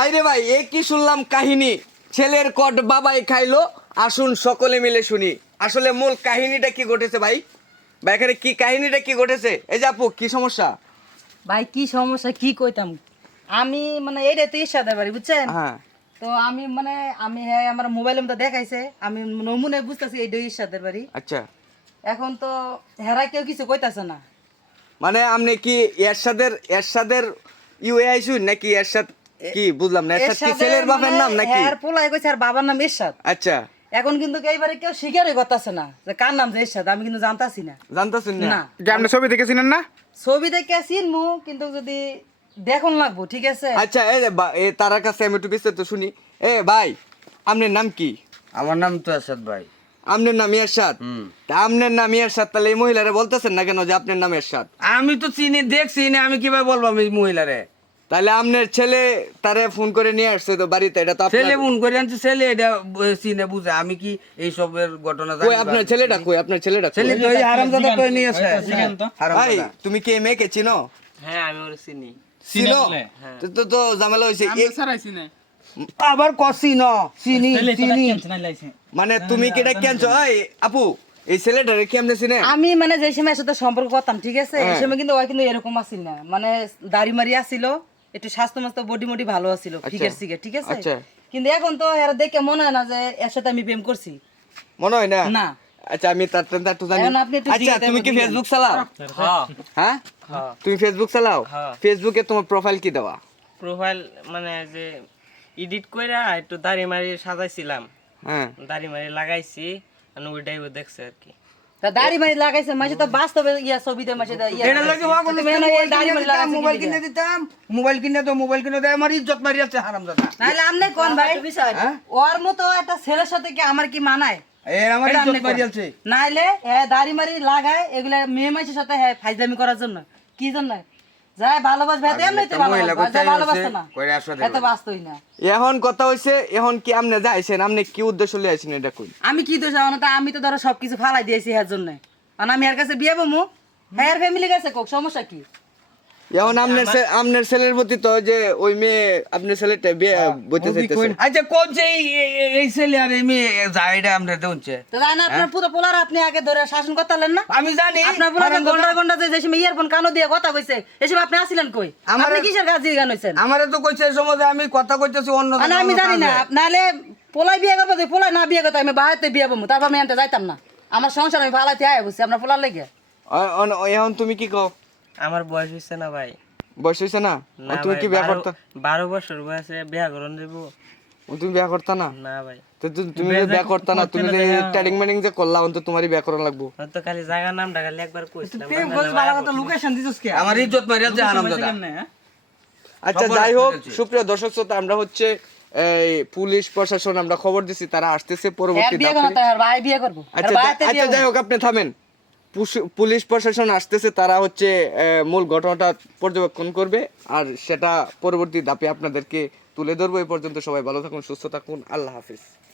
আইরে ভাই এ কি শুনলাম কাহিনী? ছেলের কট বাবাই খাইলো আসুন সকলে মিলে শুনি। আসলে মূল কাহিনীটা কি ঘটেছে ভাই? ভাই এখানে কি কাহিনীটা কি ঘটেছে? এই যে আপু কি সমস্যা? ভাই কি সমস্যা কি কইতাম? আমি মানে এইটা তো ইচ্ছা বাড়ি বুঝছেন? হ্যাঁ। তো আমি মানে আমি হ্যাঁ আমার মোবাইলের মধ্যে দেখাইছে। আমি নমুনে বুঝতেছি এইটা ইচ্ছাদের বাড়ি। আচ্ছা। এখন তো হেরা কেউ কিছু কইতাছে না। মানে আপনি কি এরশাদের এরশাদের ইউএ আইসুন নাকি এরশাদ কি বুঝলাম না এরশাদ কি ছেলের বাপের মানে নাম নাকি? হ্যার পোলাই কইছে আর বাবার নাম এরশাদ। আচ্ছা। এখন কিন্তু এইবারে কেউ স্বীকারই করতেছে না যে কার নাম যে এরশাদ আমি কিন্তু জানতাছি না। জানতেছেন না? না। যে আপনি ছবি দেখেছিলেন না? ছবি দেখে চিনমু কিন্তু যদি দেখুন লাগবো ঠিক আছে? আচ্ছা এই যে বা- এ তার কাছে আমি একটু বিস্তারিত শুনি। এ ভাই আপনার নাম কি? আমার নাম তো আসাদ ভাই। আপনার নাম এরশাদ? তা আপনার নাম এরশাদ তাহলে এই মহিলারা বলতেছেন না কেন যে আপনার নাম এরশাদ? আমি তো চিনি দেখছি না আমি কীভাবে বলব আমি মহিলারে? তাহলে আপনার ছেলে তারে ফোন করে নিয়ে আসছে তো বাড়িতে এটা তো ছেলে ফোন করে আনছে ছেলে এটা চিনে বুঝে। আমি কি এই সবের ঘটনা জানি কই না। আপনার ছেলেটা কই আপনার ছেলেটা ছেলে তো এই হারামজাদা তো নিয়েছে ভাই তুমি কি মেয়েকে চিনো? হ্যাঁ আমি ওর চিনি। চিনো? তো- তো তো ঝামেলা হয়েছে এ- আবার কষি ন চিনি চিনি। মানে তুমি কি এটা কেনছো এই আপু এই ছেলেটারে কি আপনি চিনে? আমি মানে যে সময় সাথে সম্পর্ক করতাম ঠিক আছে? হ্যাঁ। এই সময় কিন্তু ওই কিন্তু এরকম আসিল না। মানে দাড়ি মারি আসিল একটু স্বাস্থ্য মাস্ত বডি মডি ভালো আছিল ফিগার সিগার ঠিক আছে? আচ্ছা। কিন্তু এখন তো এর দেখে মনে হয় না যে এর সাথে আমি প্রেম করছি। মনে হয় না? না। আচ্ছা আমি তার তার একটু জানি। আচ্ছা তুমি কি ফেসবুক চালাও? হ্যাঁ। হ্যাঁ? তুমি ফেসবুক চালাও? হ্যাঁ। ফেসবুকে তোমার প্রোফাইল কি দেওয়া? প্রোফাইল মানে যে এডিট কইরা একটু দাড়ি মারি সাজাইছিলাম। হ্যাঁ। দাড়ি মারি লাগাইছি মানে ওইটাই দেখছে আর কি। তা দাড়ি মারি লাগাইছে মাঝে তো বাস্তবে ইয়া ছবিতে মাসে তো এটা লাগে হওয়া কোনো তুমি এনে দাড়ি মারি লাগাইছে মোবাইল কিনে? দিতাম মোবাইল কিনে তো মোবাইল কিনে দেয় আমার ইজ্জত মারি আছে হারামজাদা। আমনে কোন ভাই? বিষয় ওর মতো একটা ছেলের সাথে কি আমার কি মানায়? এর আমার ইজ্জত মারি আছে। নাইলে হ্যাঁ দাড়ি মারি লাগায় এগুলা মেয়ে মাসের সাথে হ্যাঁ ফাইজলামি করার জন্য। কি জন্য? এখন কথা হইছে এখন কি আপনি যাইছেন আপনি কি উদ্দেশ্য লিয়ে আইছেন এটা কই? আমি কি দোষ আমি তো ধরো সবকিছু ফালাই দিয়েছি এর জন্য। আমি এর কাছে বিয়ে বমু হ্যাঁ ফ্যামিলি কাছে কোক সমস্যা কি? এখন আপনার ছে- আপনার ছেলের প্রতি তো যে ওই মেয়ে আপনার ছেলেটা বিয়ে বইতে চাইতেছে আচ্ছা কোন যে এই- ছেলে আর এই মেয়ে যায় এটা আমরা দেউনছে তো জানেন আপনার পুরো পোলার আপনি আগে ধরে শাসন করতে না? আমি জানি। আপনার পোলা গন্ডা। গন্ডা যে ইয়ারফোন কানো দিয়ে কথা কইছে এসব আপনি আসিলেন কই? আমার- আপনি কিসের কাজ দিয়ে গান হইছেন? আমারে তো কইছে এই সময় আমি কথা কইতেছি অন্য আমি জানি না। নাহলে পোলাই বিয়ে করব পোলাই না বিয়ে করতে আমি বাহাতে বিয়ে করব তারপর আমি এনতে যাইতাম না। আমার সংসার আমি ফালাইতে আয় বসছি আপনার পোলার লেগে। এখন তুমি কি কও? আমার বয়স হচ্ছে না ভাই। বয়স হইছে না? তুমি কি বিয়ে করতা? বারো বছর বয়সে বিয়া করন দেবো তুমি বিয়ে করতা না? না ভাই। তো তুমি যে বিয়ে করতা না তুমি যে ট্রেডিং ম্যানিং যে করলা তো তোমারই বিয়ে করা লাগবো। হয়তো খালি জায়গার নামটা খালি একবার কইছিলাম। প্রেম করছ ভালো কথা লোকেশন দিছস কে? আমার ইজ্জত মারি আছে হারামজাদা আচ্ছা যাই হোক। সুপ্রিয় দর্শক শ্রোতা আমরা হচ্ছে এই পুলিশ প্রশাসন আমরা খবর দিছি তারা আসতেছে পরবর্তী বিয়ে ধাপে। আর ভাই বিয়ে করব। আচ্ছা যা- আচ্ছা যাই হোক আপনি থামেন। পুলিশ প্রশাসন আসতেছে, তারা হচ্ছে মূল ঘটনাটা পর্যবেক্ষণ করবে, আর সেটা পরবর্তী দাপে আপনাদেরকে তুলে ধরবো। এই পর্যন্ত সবাই ভালো থাকুন, সুস্থ থাকুন, আল্লাহ হাফিজ।